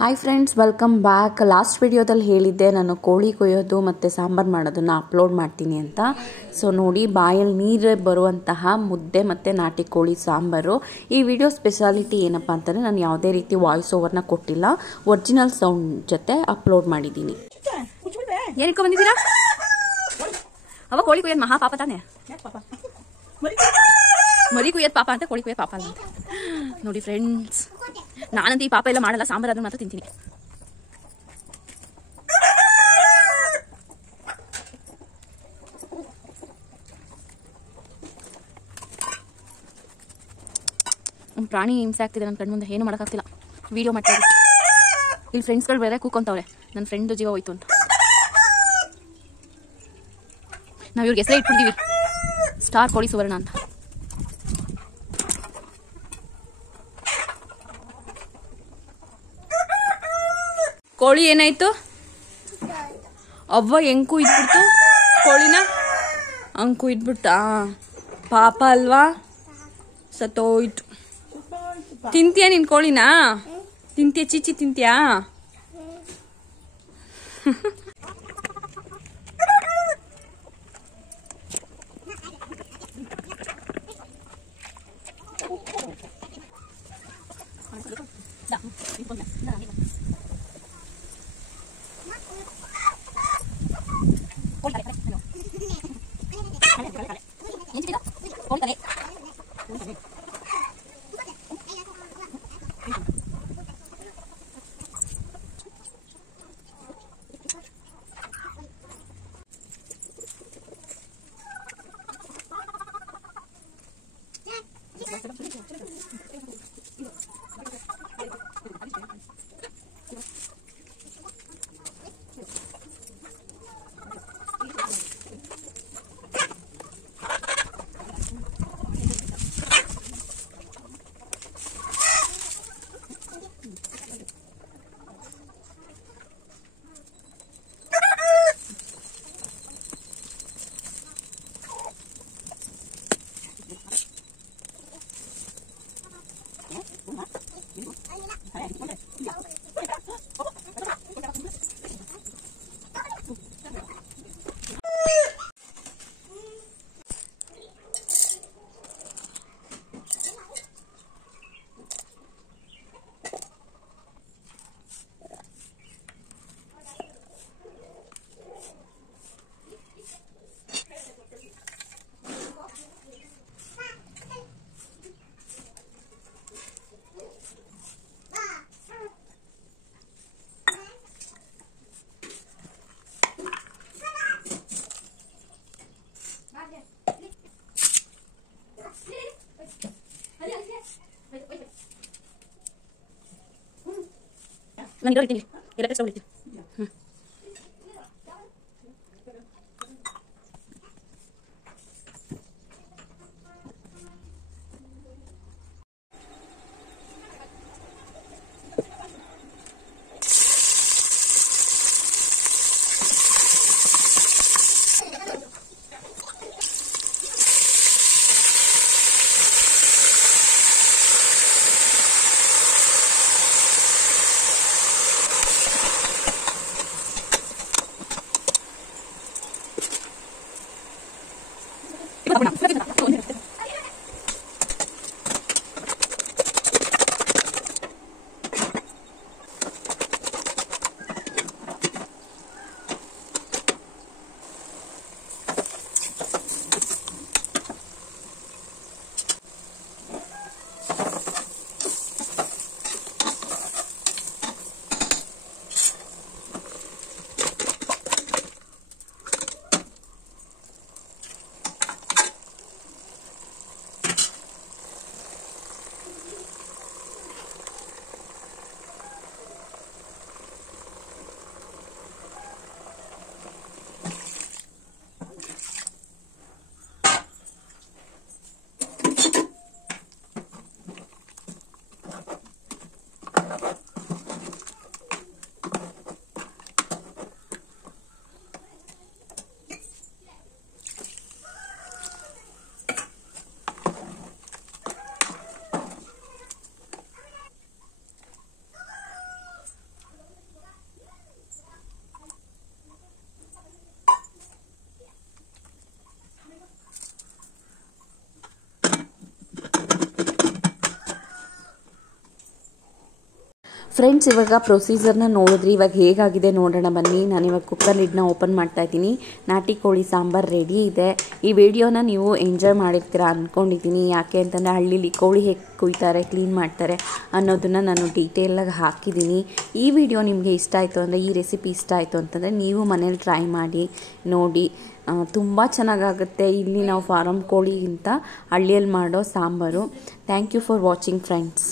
Hi friends, welcome back. Last ವಿಡಿಯೋದಲ್ಲಿ ಹೇಳಿದ್ದೆ ನಾನು ಕೋಳಿ ಕೊಯ್ಯೋದು ಮತ್ತು ಸಾಂಬಾರು ಮಾಡೋದನ್ನು ಅಪ್ಲೋಡ್ ಮಾಡ್ತೀನಿ ಅಂತ. ಸೊ ನೋಡಿ, ಬಾಯಲ್ಲಿ ನೀರು ಬರುವಂತಹ ಮುದ್ದೆ ಮತ್ತು ನಾಟಿ ಕೋಳಿ ಸಾಂಬಾರು. ಈ ವಿಡಿಯೋ ಸ್ಪೆಷಾಲಿಟಿ ಏನಪ್ಪ ಅಂತಂದರೆ, ನಾನು ಯಾವುದೇ ರೀತಿ ವಾಯ್ಸ್ ಓವರ್ನ ಕೊಟ್ಟಿಲ್ಲ, ಒರಿಜಿನಲ್ ಸೌಂಡ್ ಜೊತೆ ಅಪ್ಲೋಡ್ ಮಾಡಿದ್ದೀನಿ. ಏನಕ್ಕೆ ಬಂದಿದ್ದೀರಾ? ಅವ ಕೋಳಿ ಕುಯ್ಯೋದು ಮಹಾ ಪಾಪ ತಾನೆ. ಮರಿ ಕುಯ್ಯೋದು ಪಾಪ ಅಂತ, ಕೋಳಿ ಕುಯ್ಯೋದು ಪಾಪ ಅಲ್ಲ ಅಂತ. ನೋಡಿ ಫ್ರೆಂಡ್ಸ್, ನಾನಂತ ಈ ಪಾಪ ಎಲ್ಲ ಮಾಡಲ್ಲ, ಸಾಂಬಾರು ಅದನ್ನ ಮಾತ್ರ ತಿಂತೀನಿ. ಪ್ರಾಣಿ ಹಿಂಸೆ ಆಗ್ತಿದೆ ನನ್ನ ಕಣ್ಮುಂದೆ, ಏನು ಮಾಡೋಕ್ಕಾಗ್ತಿಲ್ಲ. ವಿಡಿಯೋ ಮಾಡ್ತಾ ಇದ್ದೀನಿ. ಇಲ್ಲಿ ಫ್ರೆಂಡ್ಸ್ಗಳು ಬೇರೆ ಕೂಕೊಂತವ್ರೆ, ನನ್ನ ಫ್ರೆಂಡ್ ಜೀವ ಹೋಯ್ತು ಅಂತ. ನಾವು ಇವ್ರಿಗೆ ಹೆಸರೇ ಇಟ್ಬಿಟ್ಟಿದ್ದೀವಿ, ಸ್ಟಾರ್ ಕೋಳಿ ಸುವರ್ಣ ಅಂತ. ಕೋಳಿ ಏನಾಯ್ತು? ಅವ್ವ ಹೆಂಗೂ ಇದ್ಬಿಡ್ತು ಕೋಳಿನ, ಅಂಕು ಇದ್ಬಿಡ್ತಾ ಪಾಪ ಅಲ್ವಾ, ಸತ್ತೋಯ್ತು. ತಿಂತೀಯ ನೀನ್ ಕೋಳಿನ? ತಿಂತೀಯ? ಚೀಚಿ ತಿಂತೀಯಾ? ನಾನು ಇಡ್ತೀನಿ, ಎಲ್ಲ ತಗೊಳ್ತೀನಿ. ಫ್ರೆಂಡ್ಸ್, ಇವಾಗ ಪ್ರೊಸೀಜರ್ನ ನೋಡಿದ್ರಿ. ಇವಾಗ ಹೇಗಾಗಿದೆ ನೋಡೋಣ ಬನ್ನಿ. ನಾನಿವಾಗ ಕುಕ್ಕರ್ ಲಿಡ್ನ ಓಪನ್ ಮಾಡ್ತಾ ಇದ್ದೀನಿ. ನಾಟಿ ಕೋಳಿ ಸಾಂಬಾರು ರೆಡಿ ಇದೆ. ಈ ವಿಡಿಯೋನ ನೀವು ಎಂಜಾಯ್ ಮಾಡಿರ್ತೀರ ಅಂದ್ಕೊಂಡಿದ್ದೀನಿ. ಯಾಕೆ ಅಂತಂದರೆ ಹಳ್ಳಿಲಿ ಕೋಳಿ ಹೇಗೆ ಕುಯ್ತಾರೆ, ಕ್ಲೀನ್ ಮಾಡ್ತಾರೆ ಅನ್ನೋದನ್ನು ನಾನು ಡೀಟೇಲಾಗಿ ಹಾಕಿದ್ದೀನಿ. ಈ ವಿಡಿಯೋ ನಿಮಗೆ ಇಷ್ಟ ಆಯಿತು ಅಂದರೆ, ಈ ರೆಸಿಪಿ ಇಷ್ಟ ಆಯಿತು ಅಂತಂದರೆ ನೀವು ಮನೇಲಿ ಟ್ರೈ ಮಾಡಿ ನೋಡಿ. ತುಂಬ ಚೆನ್ನಾಗಾಗುತ್ತೆ. ಇಲ್ಲಿ ನಾವು ಫಾರಮ್ ಕೋಳಿಗಿಂತ ಹಳ್ಳಿಯಲ್ಲಿ ಮಾಡೋ ಸಾಂಬಾರು. Thank you for watching friends.